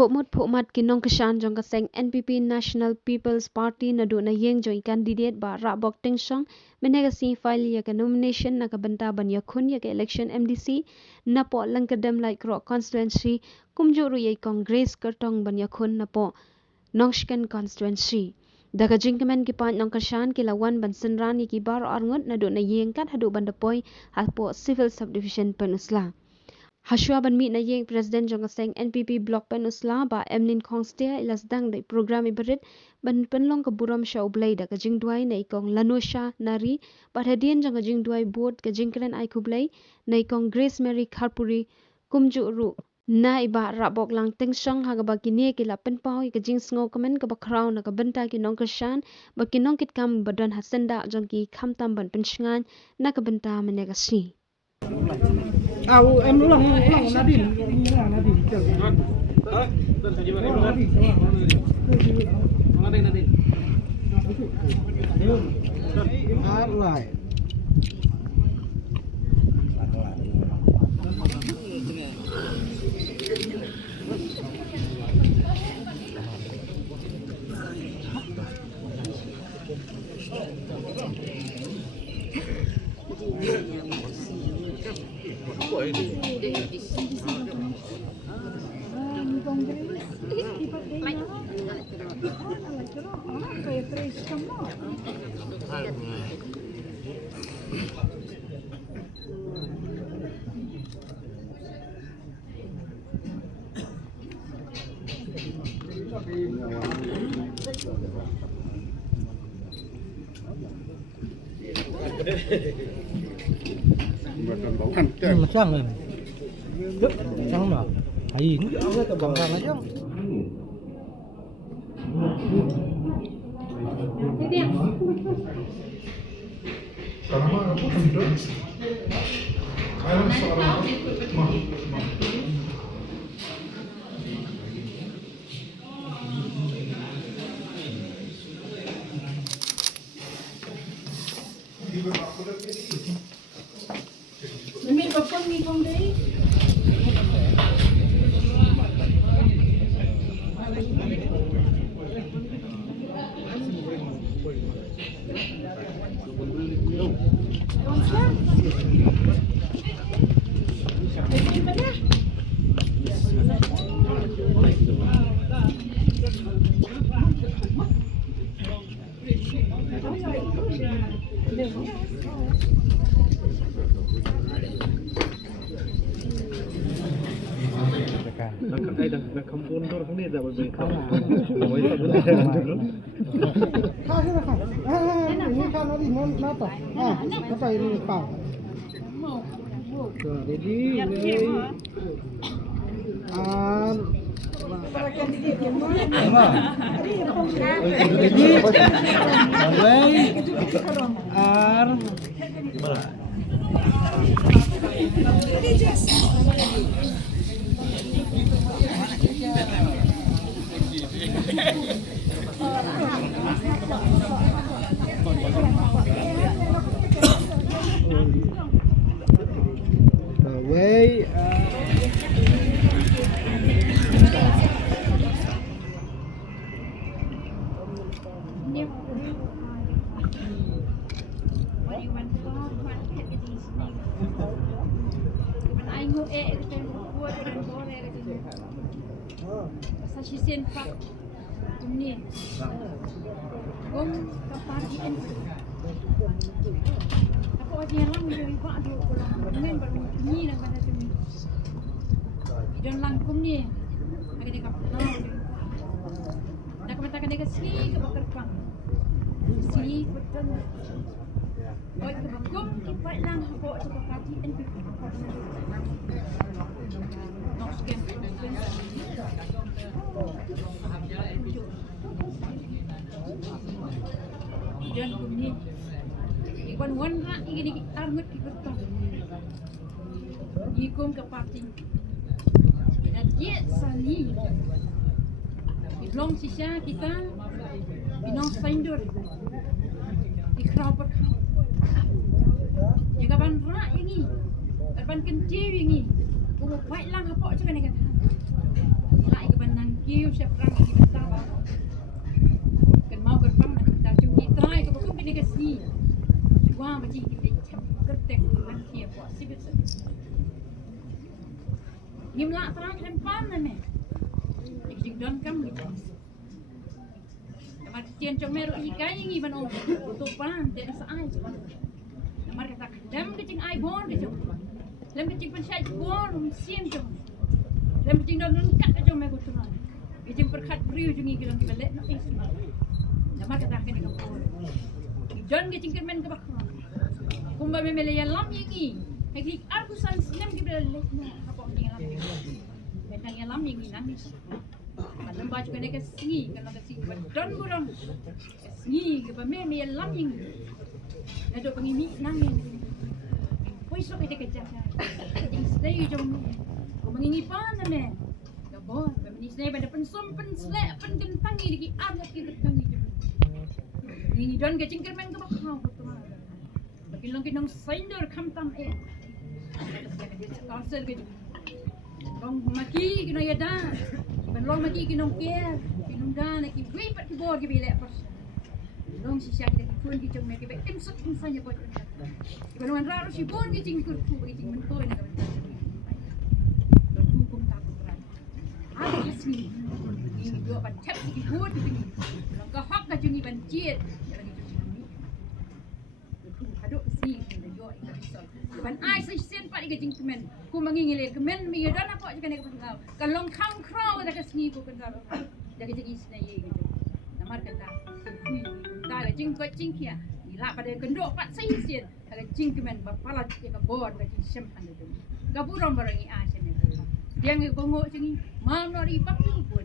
Phomot kinong kashan jong kaseng NPP National People's Party na do na yeng jong candidate ba rabok ting song menega si file ya ka nomination na kabanta ban ya khun ya ka election MDC na po lang kadam like ro constituency kumjuru ye congress kartong ban ya khun na po nongskan constituency daga jingkaman ki pan nong kashan ki lawan ban senran ki bar arngot na do na yeng kat hadu ban dapoi ha po civil subdivision penusla Hashua ban mi na yeng President jong kaseng NPP Block Penusla ba Emnin Kongstia ilas dang dai program ibarit ban penlong ke buram sha ublai da kajing duai na ikong lanusha nari ba hadian jong kajing duai board kajing kren ai kublai na ikong Grace Mary Kharpuri kumju ru na iba rabok lang teng song ha ba kini kila penpau kajing sngo komen ka ba crown na ka benta ki nong kashan ba kinong kit kam badan hasenda jong ki kham tam ban pensngan na ka benta menega si em ulang Nadine. Alright. Macam ni. Macam mana? Hari ni kita bangkang aja. Sama apa hidup? Saya seorang nak kampun tu orang ni dah berbeza. Kau ini benar benar. Kau ini kan nanti napa? Apa ini pau? Jadi Sasisen pak ini, gong kepartian. Aku aja lang dari pak tu pulang, dengan baru ini nak mana tu ni. Dan langkum ni, agak dekat pulau. Nak katakan dekat sini ke bakar pang, sini betul. Oh itu bagum kipat lang aku tu kepartian. Noksken. Dan ini ikan warna ini armut kita ikum ke parti dan dia sali belum sisa kita binong spender ikrapet jika ban rak ini ban kencing ini Kumu baik lang apa cakap ni kata. Lai ke bandang kiu siap rang di bentar. Kan mau gerbang nak bentar cumi try ke bekum ni ke sini. Wah macam kita cam kertek kan kia buat sibit. Ngimla terang lempan ni. Jing don kam gitu. Namar kien comer ikai ngi ban om tupan te saai. Namar kata dam kecing ai bon gitu. Lem kecing pensai bon sim jom. Lem kecing don kat jom me kuturan. Kecing perkat briu jungi gilang di belek nak is. Namar kata kene ko. Jon kecing kermen ke bakran. Kumba memele ya lam yingi. Hagi aku san sinem ki belek no apa ni lam. Betang ya lam yingi namis. Malam baju kena ke sini, kena ke sini. Don burung. Sini ke pemene ya lam yingi. Nado pengimi nangin. Woi so kita kerja. Yang stay jom. Ko mengingi pan ne. Gabon, pemene stay pada pensum pensle pendentang ni lagi ada ki ketang ni jom. Ini don ke cingker men ke bakau betul. Bagi long kinong saindor kamtam Kasar ke. Long maki kino ya dah. Long maki kinong care, kinong dah nak ki wei pat ki bor ki bilek pas. Long si sia kita pun ki jom ki bek timsut insanya bot. Kibanuan raro si bon ki cing kurku ki cing mentoi nak bentar. Long hukum tak beran. Ada kesini. Ini dua pan cep ki bot ki. Long ka hak ka jungi ban ciet. Aduk kesini kita jual ikan pisau. Ban ai sai sen pat ikan cing kemen. Ku mangingile kemen mi dan apa je kan ikan. Kalau kam krau dah kesini ku kan dah. Jadi jadi senai gitu. Namar kata. Dah le cing kot cing kia. Ila pada kendok pat sai sen. Kalau cing kemen bapala ke bod ke cing sempan itu. Gaburam barangi asen itu. Dia ngi bongok cing mam no ri pak pun.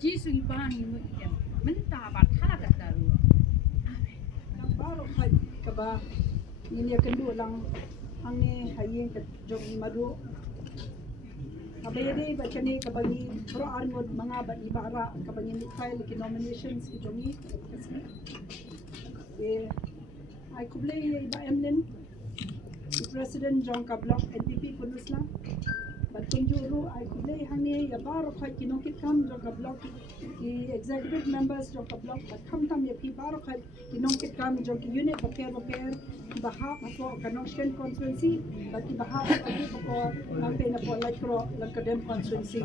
Ji sungi pani mu ikan. Mentah bat hala kata ru. Baru hai kaba ini akan dua lang angin hayeng ke jom madu kabaya dei baca ni kabagi pro armod mga bat ibara kabagi ni file ki nominations ki jomi ai kuble ba emlen president jong ka block NPP kunusla bat kunjuru ai kuble hangi ya baru khai ki nokit kam jong ka block ki executive members jong ka block bat kam tam ya pi baru khai ki nokit kam jong ki unit repair bahap apo kanongsian constituency bagi bahap bagi poko nampe na po electro langkadem constituency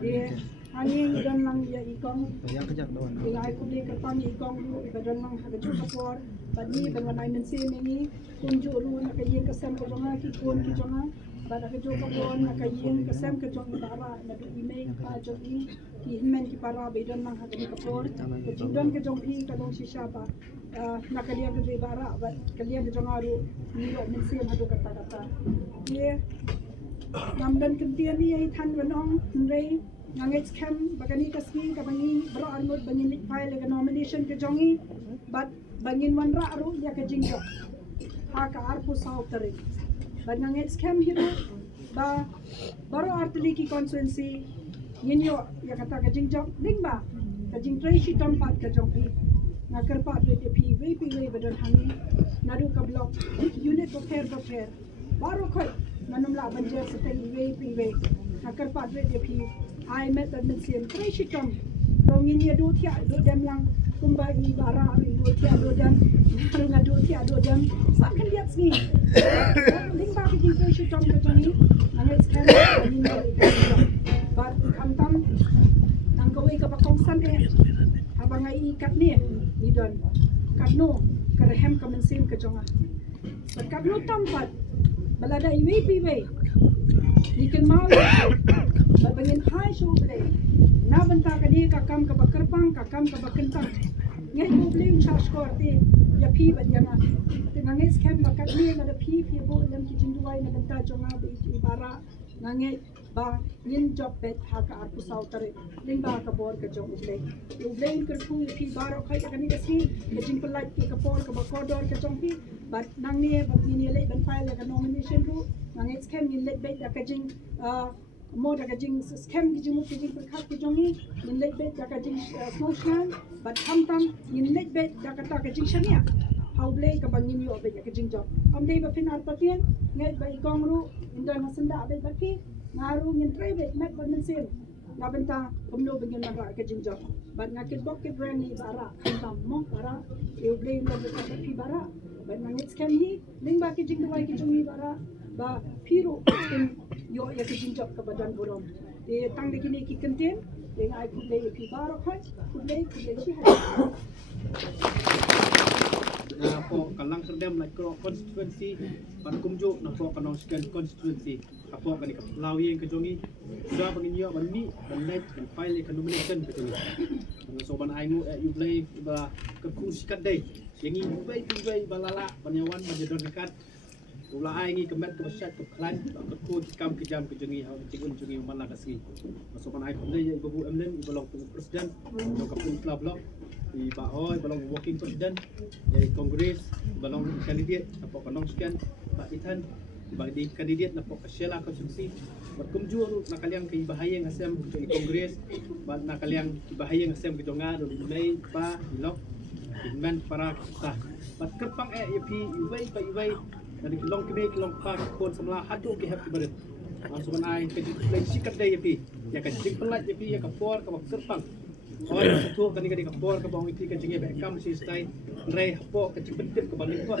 dia hangin dan lang ya ikong ya kejak doan dia ai kuble ka pang ikong lu ibadan lang hagaju kapor bani banwan ai mense ni kunjuru na kayen kasam ko jonga ki kun ki jonga bada ke joko bon nakayin kasam ke jong bara na du email pa jogi ki himen ki para bedan nang hagani kapor ke jidon ke jong pi kalong shisha ba nakaliya ke bara ba kaliya ke jong aru ni ro min sem hadu kata kata ye namdan kentian ni ai than wanong rei nangets kam bagani kasmi ka bangi bro armod bangin lik file ke nomination ke jongi but bangin wanra aru ya ke jingjo ha ka arpu saw tare Banangets kam hiro ba baro artili ki constituency yinyo ya kata ka jingjok lingba ka jingtrai shi tompat ka jongpi na kerpat le pi we badan hangi nadu ka block unit repair baro khoi nanum la banje seteng we na kerpat le pi ai met dan sien trai shi tom dong yin do thia do dem lang kumba I bara do thia do dem runga do thia do dem sakan liat sni lingba ki jingtrai shi tom ka jongi nangets kam ni bar kamtam nang gawe ka pakong san abang ai ikat ni don katno karehem ka mensim ka jonga katno tampat balada iwe piwe ikan mau babangin hai show ble na banta ka dia ka kam ka bakarpang ka kam ka bakentang ngai mo ble un charge korte ya pi ba janga nangis kam bakat ni na pi bo lam ki jinduai na banta jonga be ibara nangis ba yin job bet ha ka arpu sautare ling ba ka bor ka jong ble ker pu pi baro khai ka ni ka si ka jing pelai ki ka por ka ba kodor ka jong pi but nang ni ba ni le ban file ka nomination ru nangis kam ni le bet ka jing mo da ka jing scam ki jing ki jing perkhat ki jongi ni le bet ka jing social but tam ni le bet ka ta ka jing shania how ble ka bangin yo be ka jing job am dei ba fin ar patien ngai ba ikong ru indan hasanda be ba ki ngaru ngin private met ban mensin ngabenta komno bengin mara ke jinjok ban ngakit bok ke brand ni bara tam mok bara eu blame lo ke pi bara ban ngit scan hi ling ba ke jing wai ke jungi bara ba piro kin yo ya ke jinjok ke badan borom e tang de kini ki kenten deng ai ku le pi bara khoi ku le chi ha na po kalang kerdem like constituency pan kumjo na po kanong scan constituency apo kani kaplau yang kejongi sudah penginyo mani bandai dan file ke nomination kejongi ng soban aingu you play ba kekursikat dai yangi bai balala panyawan majadon dekat ula aingi kemet ke masyat ke klan ke ko kam kejam kejongi ha cikun jongi mana kasih soban ai play ibu emlen ibalong presiden no kapun club block di Bahoy balong working president dari kongres balong kandidat apa kanong sekian Pak Ithan bagi kandidat na po kasyela konstruksi berkumjur na kalyang kay bahayang asam di kongres na kalyang bahayang asam gitu nga do mulai pa ilok inman para kita pat kerpang yapi iway dari kilong pa kon samla hadu ke happy baret langsung ay kay sikat day yapi ya ka jingpelat yapi ya ka por ka kerpang oh satu kani kapor ka bang iti ka jinge bekam si stay rei hapo ka cipentip ka balik ko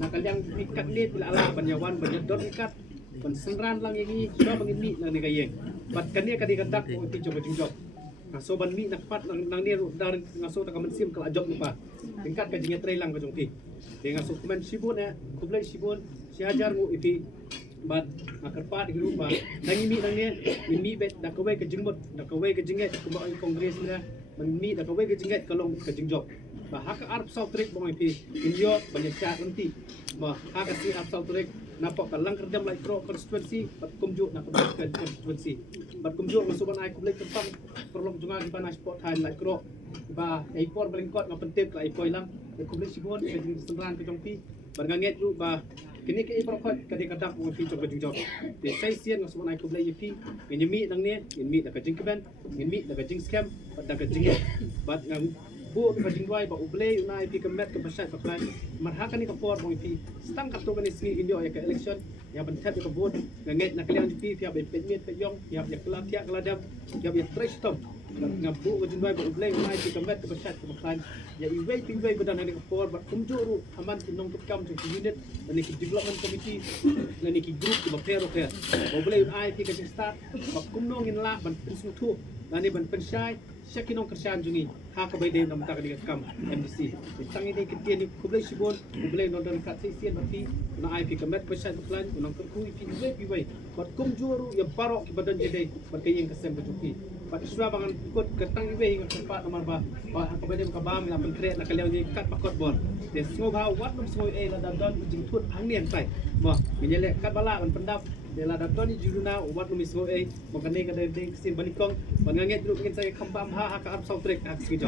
na kalyang ikat ni pila ala banyawan banyadon ikat ban senran lang ini sudah bangini nang ni kayeng bat kani ka dikandak ko iti jogo jingjok na so ban mi nakpat nang ni dar ngaso ta ka mensim kala job ni pa tingkat ka jinge trei lang ka jongpi de ngaso kumen sibun kublai sibun si hajar ngo iti bat akarpat di rumah nangi mi nang ni mi bet da kawai ke jingmot da kawai ke jinget ko ba kongres ni mi da kawai ke jinget kalong ke jingjok ba hak arp south trick bang pi inyo banyak chat nanti ba hak si arp south trick napok kalang kerdam like pro constituency bat kumjuk na constituency bat kumjuk masuban ai kublai tempang perlong junga di panas sport time like pro ba ai por belingkot ngapentik la ai lang kublai sibon ke jing senran ke jongpi barnganget ru ba kini ke iprokot kadang-kadang mo fi jog jog de sai sian ngaso na ko blay fi ngimi nang ne ngimi da ka jing keben ngimi da ka jing scam da ka jing bat ngam bu ka jing wai ba ublay na fi kemet ke pasat ka plan marhakan ni ka por mo fi stang ka to ni sgi indio ya ka election ya ban tap ka vote nganget na kalian fi ya be pemit pe yong ya ya kala tiak kala dam ya ya trash tom ngabu ka jing wai ba ublay na fi kemet ke pasat ka plan ya iway pingway badan ni ka por ba kumjuru haman tinong tukam tu unit dan ki development committee dan ki group ki bapero ke boleh ai ti ka start ba kumno ngin la ban prisu tu dan ni ban pensyai syakinong kerjaan jungi ha ka bay day nam ta ka kam MDC tangi ni ki ni kublai sibon kublai no dan kat sisian mati na ai fi kamet pesan plan unang ku fi way bat kumjuru ya barok ki badan jede ban kayeng kasem bejuki pat suwa bangan ikut ketang iwe hingga tempat nomor ba ka bay dem ka ba mi la pentre na kalyaw ni kat pakot bon de sngo ba wat nom sngo la dan jing tut hang nien sai ba menyele kat bala ban pendap de la dan ni juruna wat nom sngo mo kanai ka de sin banikong banganget dulu ingin saya kembam ha ka up soundtrack ak sijo